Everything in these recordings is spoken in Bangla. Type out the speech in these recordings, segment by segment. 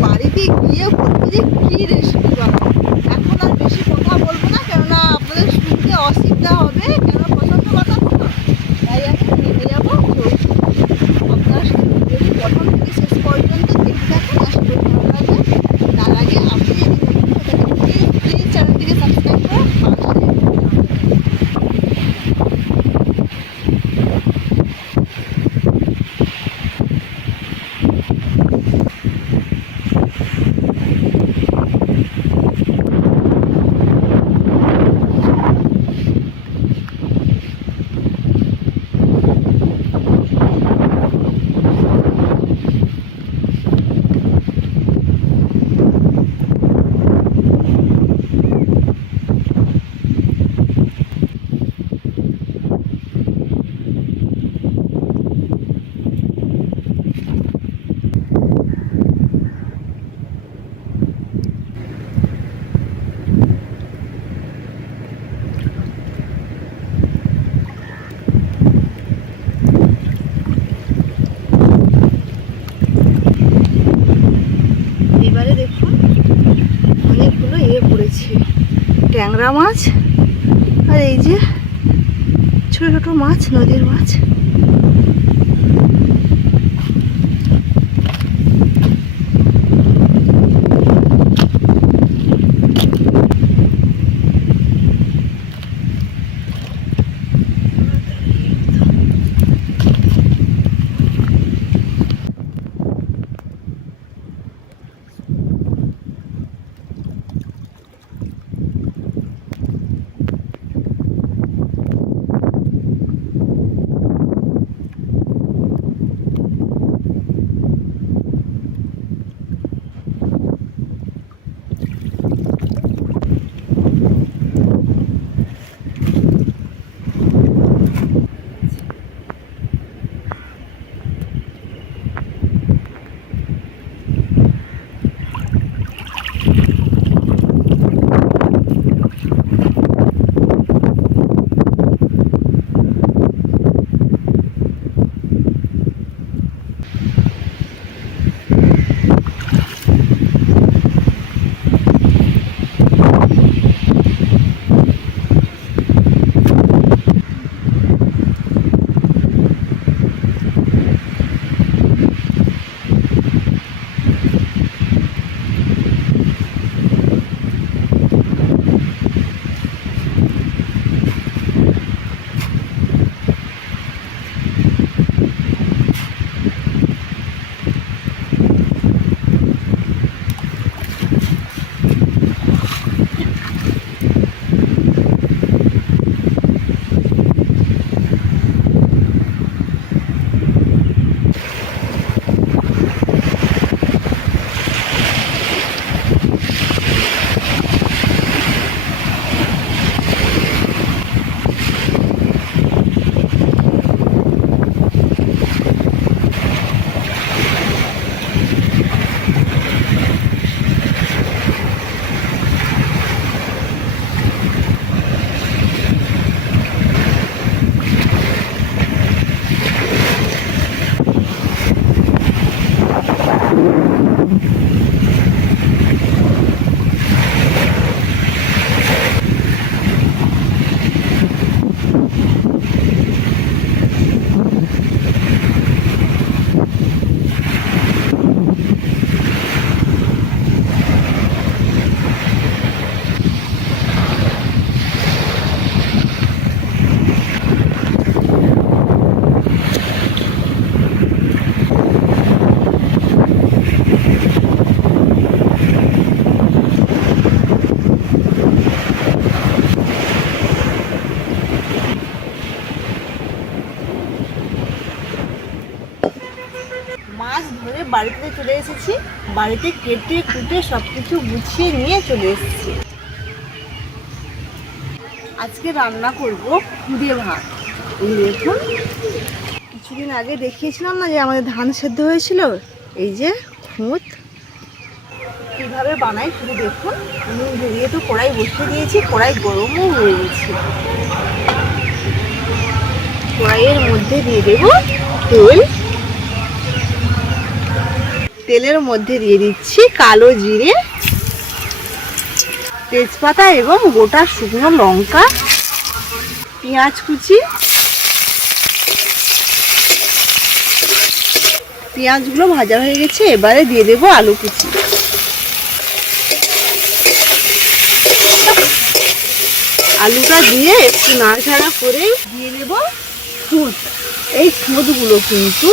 বাড়িতে গিয়ে বলছি রেস ট্যাংরা মাছ আর এই যে ছোট ছোট মাছ নদীর মাছ। চলে এসেছি। বাড়িতে কেটে কুটে সব কিছু গুছিয়ে নিয়ে চলে এসেছি। আজকে রান্না করব খুদে ভাত। এই দেখুন, কিছুদিন আগে দেখিয়েছিলাম না যে আমাদের ধান সেদ্ধ হয়েছিল? এই যে খুঁত। কীভাবে বানাই শুধু দেখুন। আমি ধরিয়ে তো কড়াই বসিয়ে দিয়েছি, কড়াই গরমও হয়ে গেছে। কড়াইয়ের মধ্যে দিয়ে দেব তেল। তেলের মধ্যে দিয়ে দিচ্ছি কালো জিরে, তেজপাতা এবং গোটা শুকনো লঙ্কা, পেঁয়াজ কুচি, পেঁয়াজগুলো ভাজা হয়ে গেছে, এবারে দিয়ে দেবো আলু কুচি। আলুটা দিয়ে একটু নাড়াচাড়া করে দিয়ে দেব খুঁত। এই খুঁতগুলো কিন্তু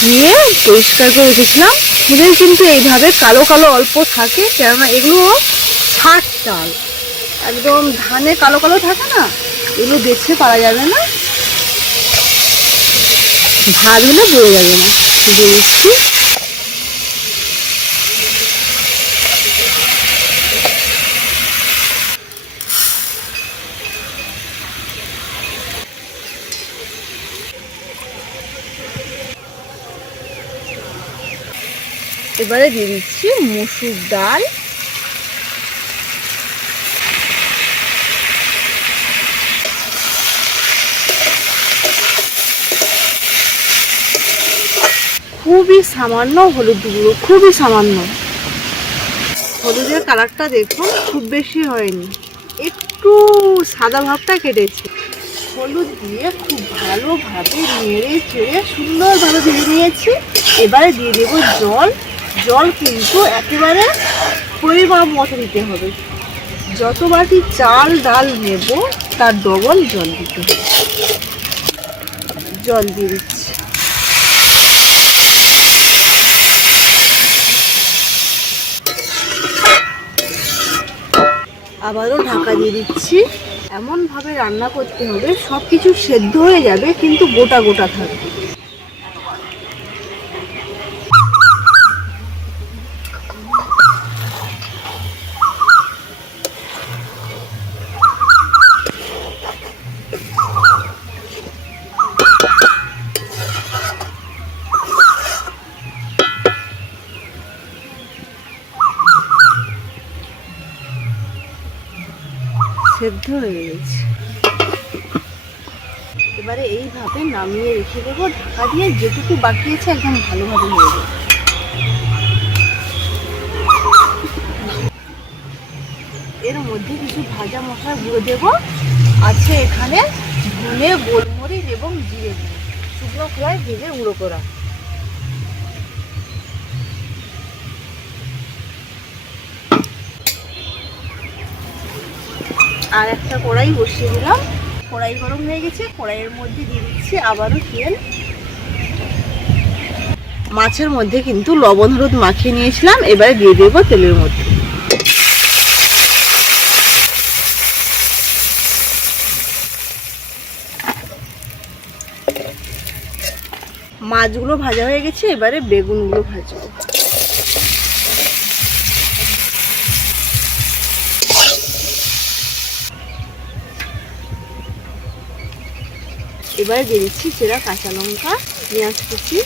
ধুয়ে পরিষ্কার করে রেখেছিলাম খুঁদের কিন্তু এইভাবে কালো কালো অল্প থাকে, কেননা এগুলো ছাট চাল। একদম ধানে কালো কালো থাকে না, এগুলো বেছে পারা যাবে না। ভাত হলে বোঝা যাবে না। দিয়ে দিচ্ছি। এবারে দিয়ে দিচ্ছি মসুর ডাল। খুবই সামান্য হলুদ গুঁড়ো, খুবই সামান্য। হলুদের কালারটা দেখুন, খুব বেশি হয়নি। একটু সাদা ভাবটা কেটেছে। হলুদ দিয়ে খুব ভালোভাবে নেড়ে চেড়ে সুন্দরভাবে ভেজে নিয়েছি। এবারে দিয়ে দেবো জল। জল কিন্তু একেবারে পরিমাপ মতো দিতে হবে। যত বাটি চাল, ডাল নেব, তার ডবল জল দিতে হবে। জল দিয়ে দিচ্ছি। আবারও ঢাকা দিয়ে দিচ্ছি। এমনভাবে রান্না করতে হবে সব কিছু সেদ্ধ হয়ে যাবে, কিন্তু গোটা গোটা থাকবে। সেদ্ধ হয়ে গেছে। এবারে এইভাবে নামিয়ে রেখে দেবো। ঢাকা দিয়ে যেটুকু বাকি আছে একদম ভালোভাবে হয়ে যাবে। এর মধ্যে কিছু ভাজা মশলা গুঁড়ো দেবো। আছে এখানে ধনে, গোলমরিচ এবং জিরে শুকনো খোলায় ভেজে গুঁড়ো করা। আর একটা কড়াই বসিয়ে দিলাম। কড়াই গরম হয়ে গেছে, কড়াইয়ের মধ্যে দিয়ে দিচ্ছি আবারও তেল। মাছের মধ্যে কিন্তু লবণ, হলুদ মাখিয়ে নিয়েছিলাম, এবারে দিয়ে দেবো তেলের মধ্যে। মাছগুলো ভাজা হয়ে গেছে, এবারে বেগুনগুলো ভাজবো। এবারে দিয়ে সেরা কাঁচা লঙ্কা পেঁয়াজ কুচি।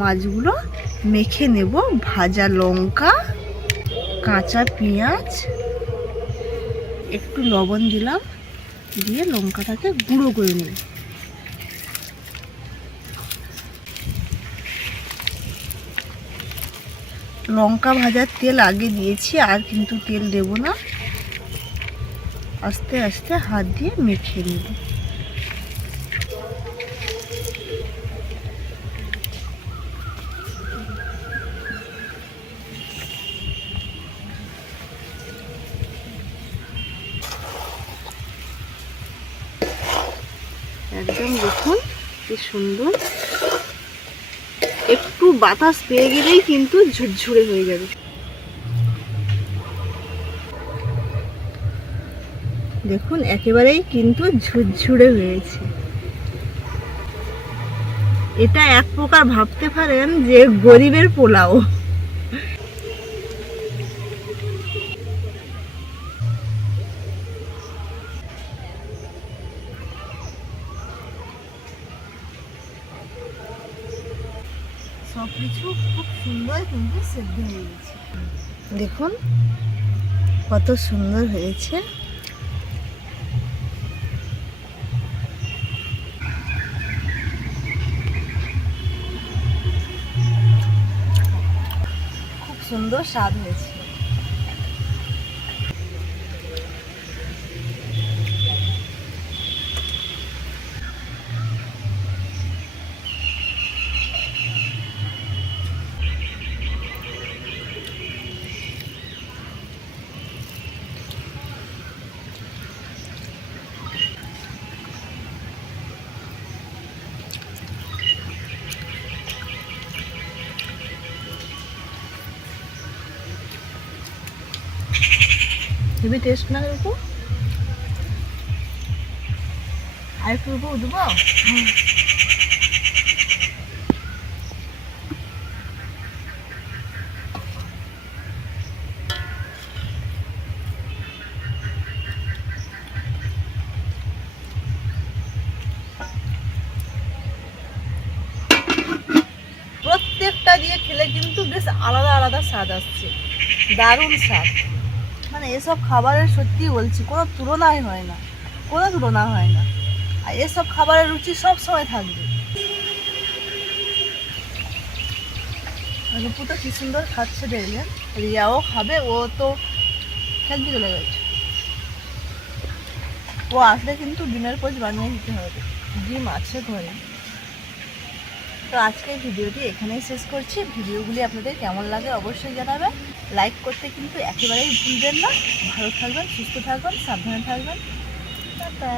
মাছগুলো মেখে নেব ভাজা লঙ্কা। কাঁচা পেঁয়াজ, একটু লবণ দিলাম, দিয়ে লঙ্কাটাকে গুঁড়ো করে নিই লঙ্কা ভাজার তেল আগে দিয়েছি, আর কিন্তু তেল দেব না। আস্তে আস্তে হাত দিয়ে মেখে নেব। একদম দেখুন, কি সুন্দর। একটু বাতাস পেয়ে গেলেই কিন্তু ঝুরঝুরে হয়ে যাবে। দেখুন, একেবারেই কিন্তু ঝুরঝুরে হয়েছে। এটা এক প্রকার ভাবতে পারেন যে গরিবের পোলাও। সব কিছু খুব সুন্দর কিন্তু সেদ্ধ হয়ে গেছে। দেখুন কত সুন্দর হয়েছে। খুব সুন্দর স্বাদ হয়েছে। হেভি টেস্ট না প্রত্যেকটা দিয়ে খেলে কিন্তু বেশ আলাদা আলাদা স্বাদ আসছে। দারুণ স্বাদ। মানে এসব খাবারের সত্যি বলছি, কোনো তুলনাই হয় না, কোনো তুলনা হয় না। আর এসব খাবারের রুচি সব সময় থাকবে। রূপু তো কি সুন্দর খাচ্ছে দেখলেন? রিয়াও খাবে, ও তো খেলতে চলে গেছে। ও আসলে কিন্তু ডিমের পোচ বানিয়ে দিতে হবে। ডিম আছে ঘরে। তো আজকের ভিডিওটি এখানেই শেষ করছি। ভিডিওগুলি আপনাদের কেমন লাগে অবশ্যই জানাবেন। লাইক করতে কিন্তু একেবারেই ভুলবেন না। ভালো থাকবেন সুস্থ থাকবেন সাবধানে থাকবেন। টাটা।